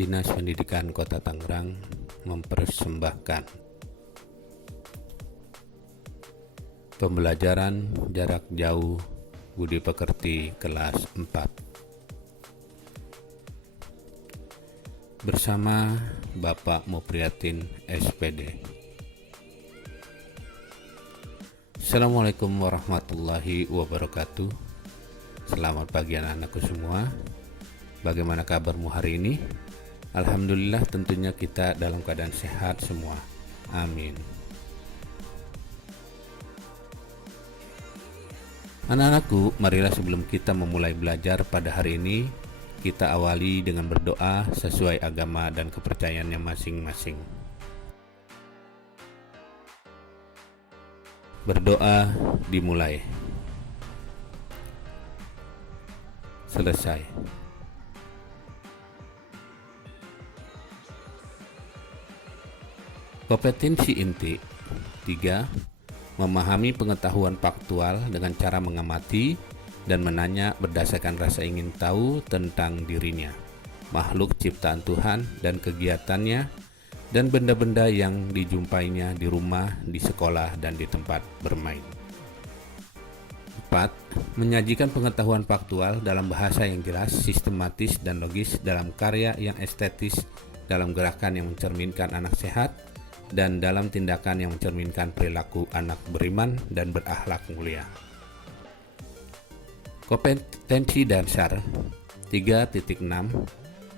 Dinas Pendidikan Kota Tangerang mempersembahkan pembelajaran jarak jauh Budi Pekerti kelas 4 bersama Bapak Mupriatin SPD. Assalamualaikum warahmatullahi wabarakatuh. Selamat pagi anak-anakku semua. Bagaimana kabarmu hari ini? Alhamdulillah, tentunya kita dalam keadaan sehat semua. Amin. Anak-anakku, marilah sebelum kita memulai belajar pada hari ini, kita awali dengan berdoa sesuai agama dan kepercayaannya masing-masing. Berdoa dimulai. Selesai. Kompetensi inti 3. Memahami pengetahuan faktual dengan cara mengamati dan menanya berdasarkan rasa ingin tahu tentang dirinya, makhluk ciptaan Tuhan dan kegiatannya, dan benda-benda yang dijumpainya di rumah, di sekolah, dan di tempat bermain. 4. Menyajikan pengetahuan faktual dalam bahasa yang jelas, sistematis, dan logis dalam karya yang estetis, dalam gerakan yang mencerminkan anak sehat, dan dalam tindakan yang mencerminkan perilaku anak beriman dan berakhlak mulia. Kompetensi dasar 3.6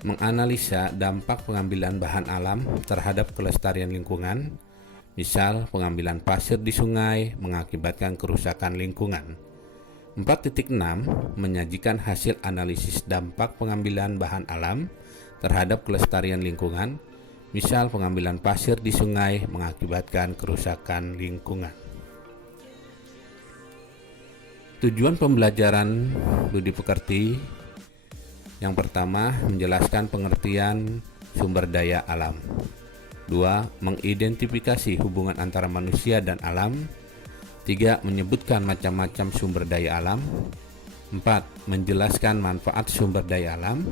menganalisa dampak pengambilan bahan alam terhadap kelestarian lingkungan, misal pengambilan pasir di sungai mengakibatkan kerusakan lingkungan. 4.6 menyajikan hasil analisis dampak pengambilan bahan alam terhadap kelestarian lingkungan, misal pengambilan pasir di sungai mengakibatkan kerusakan lingkungan. Tujuan pembelajaran Budi Pekerti yang pertama, menjelaskan pengertian sumber daya alam. 2. Mengidentifikasi hubungan antara manusia dan alam. 3. Menyebutkan macam-macam sumber daya alam. 4. Menjelaskan manfaat sumber daya alam.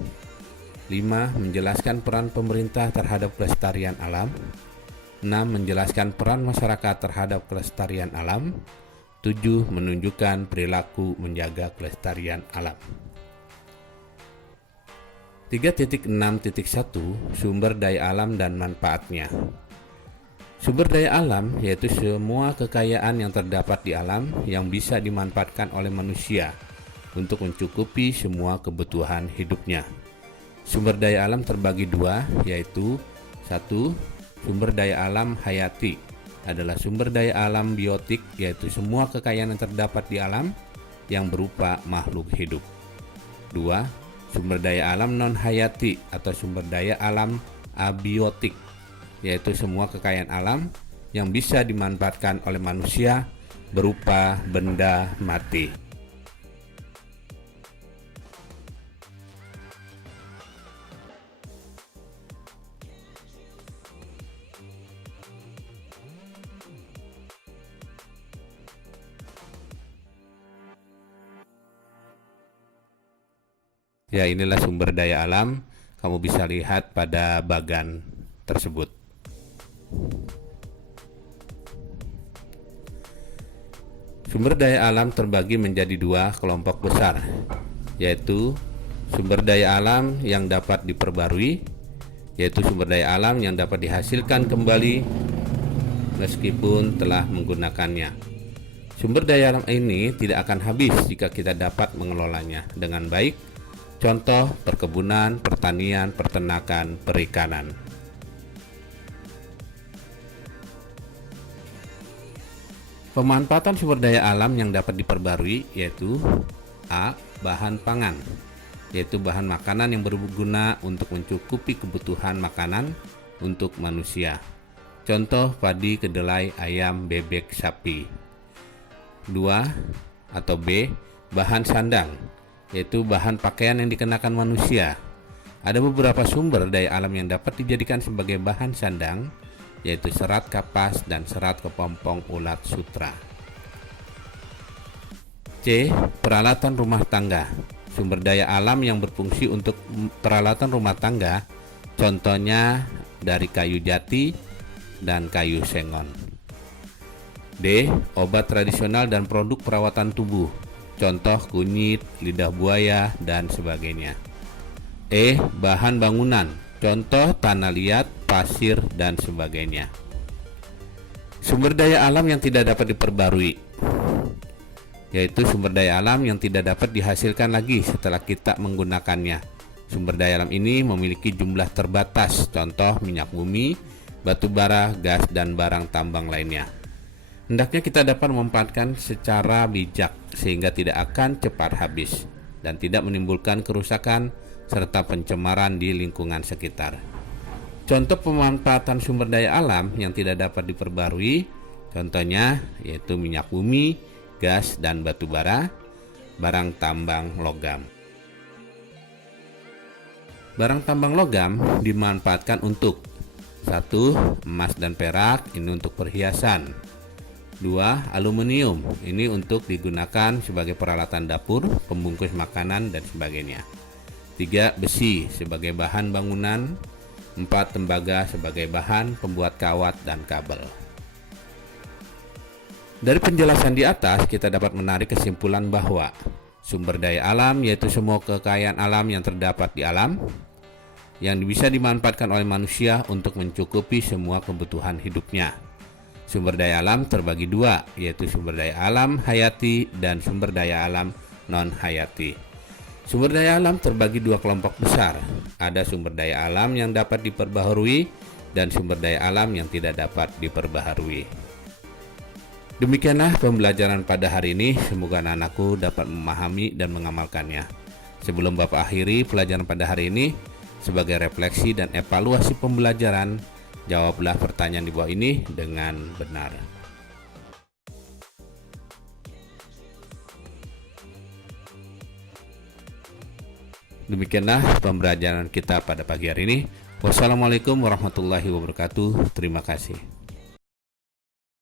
5. Menjelaskan peran pemerintah terhadap kelestarian alam. 6. Menjelaskan peran masyarakat terhadap kelestarian alam. 7. Menunjukkan perilaku menjaga kelestarian alam. 3.6.1 Sumber daya alam dan manfaatnya. Sumber daya alam yaitu semua kekayaan yang terdapat di alam yang bisa dimanfaatkan oleh manusia untuk mencukupi semua kebutuhan hidupnya. Sumber daya alam terbagi dua, yaitu 1. Sumber daya alam hayati adalah sumber daya alam biotik, yaitu semua kekayaan yang terdapat di alam yang berupa makhluk hidup. 2. Sumber daya alam non-hayati atau sumber daya alam abiotik, yaitu semua kekayaan alam yang bisa dimanfaatkan oleh manusia berupa benda mati. Ya, inilah sumber daya alam. Kamu bisa lihat pada bagan tersebut. Sumber daya alam terbagi menjadi dua kelompok besar, yaitu sumber daya alam yang dapat diperbarui, yaitu sumber daya alam yang dapat dihasilkan kembali meskipun telah menggunakannya. Sumber daya alam ini tidak akan habis jika kita dapat mengelolanya dengan baik. Contoh perkebunan, pertanian, peternakan, perikanan. Pemanfaatan sumber daya alam yang dapat diperbarui yaitu A. Bahan pangan, yaitu bahan makanan yang berguna untuk mencukupi kebutuhan makanan untuk manusia. Contoh padi, kedelai, ayam, bebek, sapi. 2. Atau B. Bahan sandang, yaitu bahan pakaian yang dikenakan manusia. Ada beberapa sumber daya alam yang dapat dijadikan sebagai bahan sandang, yaitu serat kapas dan serat kepompong ulat sutra. C. Peralatan rumah tangga. Sumber daya alam yang berfungsi untuk peralatan rumah tangga Contohnya dari kayu jati dan kayu sengon. D. Obat tradisional dan produk perawatan tubuh. Contoh kunyit, lidah buaya, dan sebagainya. E. Bahan bangunan. Contoh tanah liat, pasir, dan sebagainya. Sumber daya alam yang tidak dapat diperbarui, yaitu sumber daya alam yang tidak dapat dihasilkan lagi setelah kita menggunakannya. Sumber daya alam ini memiliki jumlah terbatas, contoh minyak bumi, batu bara, gas, dan barang tambang lainnya. Hendaknya kita dapat memanfaatkan secara bijak sehingga tidak akan cepat habis dan tidak menimbulkan kerusakan serta pencemaran di lingkungan sekitar. Contoh pemanfaatan sumber daya alam yang tidak dapat diperbarui, contohnya yaitu minyak bumi, gas, dan batu bara, barang tambang logam. Barang tambang logam dimanfaatkan untuk 1. Emas dan perak, ini untuk perhiasan. 2. Aluminium, ini untuk digunakan sebagai peralatan dapur, pembungkus makanan, dan sebagainya. 3. Besi sebagai bahan bangunan. 4. Tembaga sebagai bahan pembuat kawat dan kabel. Dari penjelasan di atas, kita dapat menarik kesimpulan bahwa sumber daya alam yaitu semua kekayaan alam yang terdapat di alam yang bisa dimanfaatkan oleh manusia untuk mencukupi semua kebutuhan hidupnya. Sumber daya alam terbagi dua, yaitu sumber daya alam hayati dan sumber daya alam non-hayati. Sumber daya alam terbagi dua kelompok besar. Ada sumber daya alam yang dapat diperbaharui dan sumber daya alam yang tidak dapat diperbaharui. Demikianlah pembelajaran pada hari ini. Semoga anak-anakku dapat memahami dan mengamalkannya. Sebelum Bapak akhiri pelajaran pada hari ini, sebagai refleksi dan evaluasi pembelajaran, jawablah pertanyaan di bawah ini dengan benar. Demikianlah pembelajaran kita pada pagi hari ini. Wassalamualaikum warahmatullahi wabarakatuh. Terima kasih.